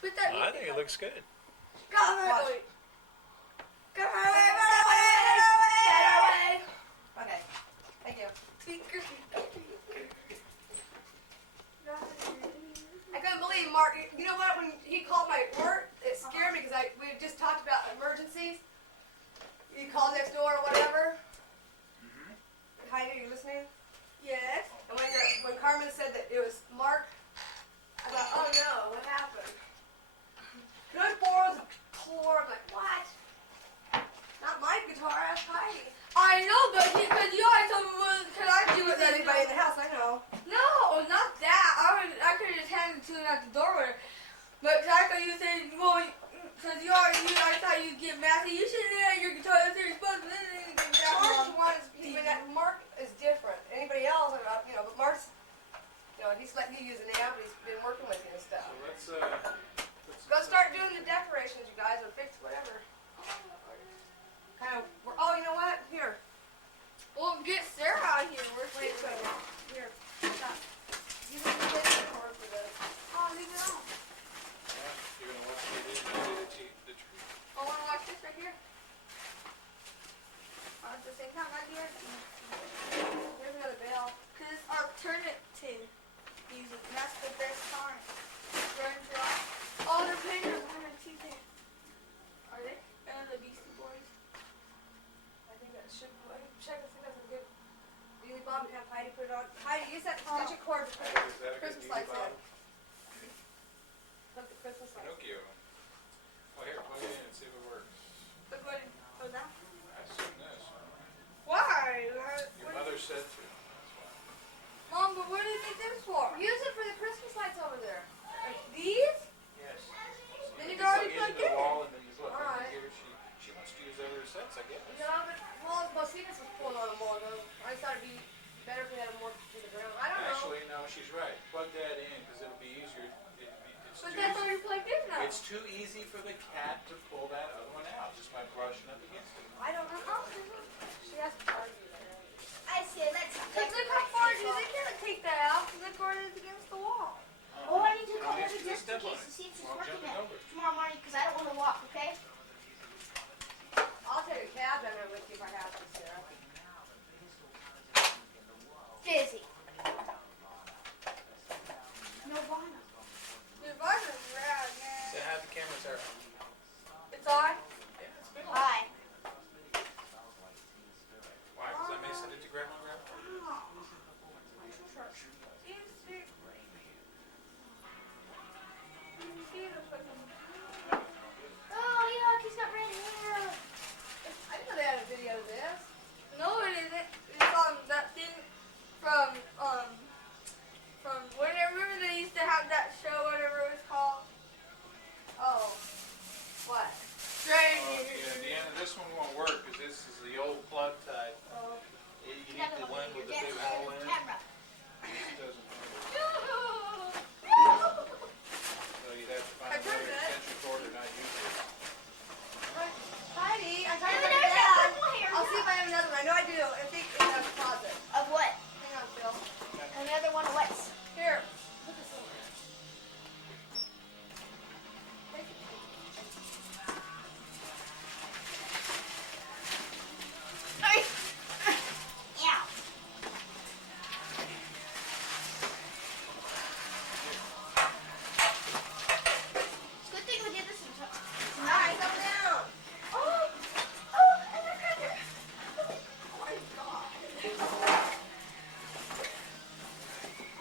Put that I think it looks good. Come away. Come away. Get away. Okay. Thank you. I couldn't believe Mark. You know what? When he called my work, it scared me because we had just talked about emergencies. You called next door or whatever. Heidi, are you listening? Yes. And when Carmen said that it was Mark, I thought, oh no, what happened? Can I borrow the guitar? I'm like, what? Not my guitar, ask Heidi. I know, but because you always told me, well, can I do With it? anybody in the house, I know. No, not that. I could have just handed it to him at the door with her. But cause I thought you said, well, because I thought you'd get mad. So you should have your guitar. That's your responsibility. Mark is different. Anybody else, but Mark's, he's letting you use an amp, but he's been working with you and stuff. So let's Go start doing the decorations, you guys, or fix whatever. Oh, you know what? Here. Well, get Sarah out here. Where's Wait a Sarah? second. Here. Stop. You can play the chord for this. Oh, leave it on. yeah, you're gonna watch the tree. I want to watch this right here. At the same time, not the other. Here's another bell. Because it's alternative music. And that's the best kind. Grunge rock. Oh, they're playing the one or two there. Are they? The Beastie Boys. I think that should check and see if that's a good Beanie Bob and have Heidi put it on. Heidi, use that digit cord to put Is that a good Christmas lights in. Bob? Put the Christmas lights. Pinocchio. Oh, here, plug it in and see if it works. They're going to go down. I assume this. Why? Your mother said to. That's why. Mom, but what do you think this is for? Use it for the Christmas lights over there. These? Yes. Then you Just already plug plugged it into in. the wall and then you look. Alright. She wants to use other sets, I guess. No, but Cetus was pulling on them more though. I just thought it'd be better if we had them more to the ground. I don't know. Actually, no, she's right. Plug that in because it'll be easier. But that's already plugged in now. It's too easy for the cat to pull that other one out just by brushing up against it. I don't know. She has to argue there. I say let's Because look how far it is. They can't take that out because look where it is against the wall. Oh, I need to go Now, over just just in step on case to it see if it's while working jumping yet. over. Tomorrow morning, because I don't want to walk, okay? I'll take a cab down there with you if I have to, Sarah. Busy. No Bono. The buzzer's rad, man. Say hi to the camera, Sarah. It's on. Yeah, it's been on. Bye. Why? Because I may send it to Grandma and Grandpa. Oh, yuck, he's got red hair. I didn't know they had a video of this. No, it isn't. It's on that thing from whenever they used to have that show, whatever it was called. Oh. What? Strange. Yeah, Deanna, this one won't work because this is the old plug type. Oh. You need the one with the big hole in it. Camera. This doesn't work. No. So you'd have to find I another tried that. extension cord and not use it. Heidi, I'm Yeah, talking but about there's your that dad. purple hair. I'll see if I have another one. I know I do. I think it's in the closet. Of what? Hang on, Phil. Another one of what's? Here. Put this over here. Take it. Yeah. It's a good thing we did this Alright, tonight. come down. Oh, and look at it. Oh my God.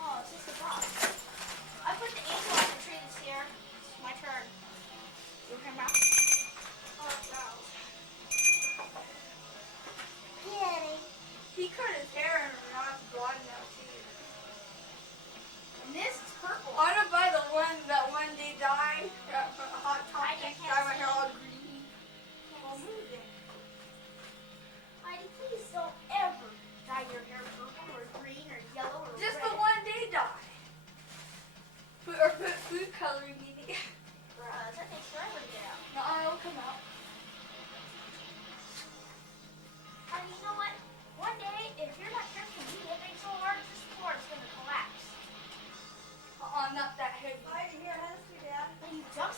Oh, it's just a box. I put the angel on the tree this year. It's my turn. Your camera. Oh, wow. Kitty. He cut his hair and now it's blonde now too. And this is purple. I want to buy that one day dye. Hot topic. Dye my hair all green. Well, move it. Heidi, please don't ever dye your hair purple or green or yellow or Just red. the one day dye. Put food coloring in it. That takes forever to get out. No, it'll come out. Heidi, you know what? One day, if you're not careful, you hit so hard, this floor is going to collapse. Not that heavy. Heidi, here, hand this to your dad. When you jump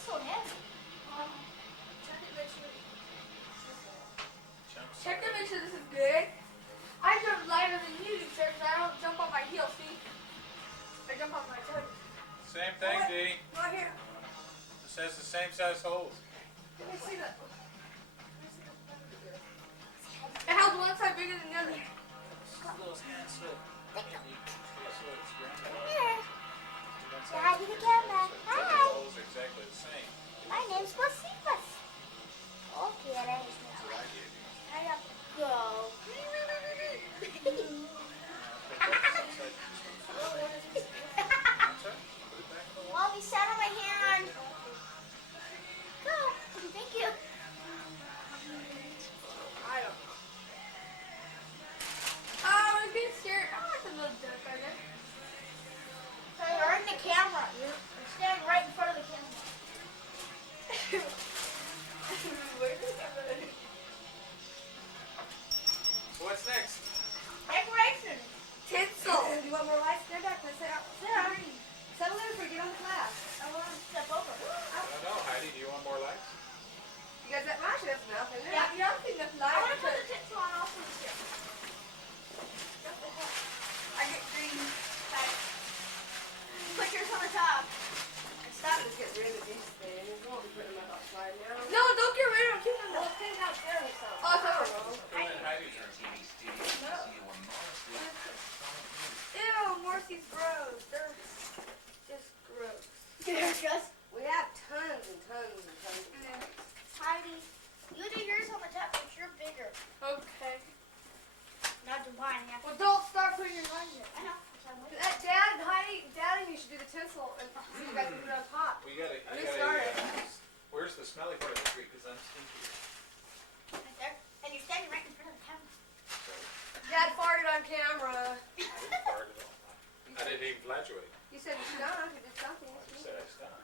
thing, What? D. Right here. It says the same size holes. Let me see that. It has one side bigger than the other. This little hand slip. So it's rounded. Here. One Say side hi is to the bigger. camera. So Hi. the holes are exactly the same. My name's Wasifas. Okay, that is That's what I gave you. I have to go. Mommy, sat on my hand. Go. Thank you. I don't know. I'm being scared. I like the little duck, I guess. So you're in the camera. You're standing right in front of the camera. So what's next? Decoration. Tinsel. Do you want more lights? Stand back. Let's Sarah. Sarah, settle in before you get on the class. I want to step over. I don't know, Heidi. Do you want more lights? You guys, that actually that's enough, isn't it? Yeah, you don't think that's I nice want to put because the tinsel on also this year. I get green. Put yours on the top. I'm starting to get rid of these things. I won't be putting them outside now. No, don't get rid of them. Keep them Well, there. it's staying downstairs, so. Oh, it's over. Let Heidi turn. Ew, Morsy's gross. They're just gross. They're just. We have tons and tons and tons of lights. Heidi, you do yours on the top because you're bigger. Okay. Not to mine. Yeah. Well, don't start putting your lines in. I know. That's how I'm waiting. Dad and Heidi, Dad and you should do the tinsel and so you guys can put it on top. We gotta, Let me you start gotta, where's the smelly part of the tree? Because I'm stinky. Right there. And you're standing right in front of the camera. Dad farted on camera. I didn't fart at all. I didn't even flatulate. You said you stunk. You did something. I just said I stunk.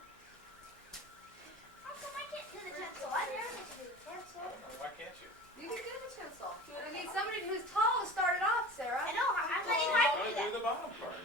How come I can't do the tinsel? I never get to do the tinsel. I don't know, why can't you? You can do the tinsel. I need somebody who's tall to start it off, Sarah. I know. I'm letting Well, Heidi try do to do that. the bottom part.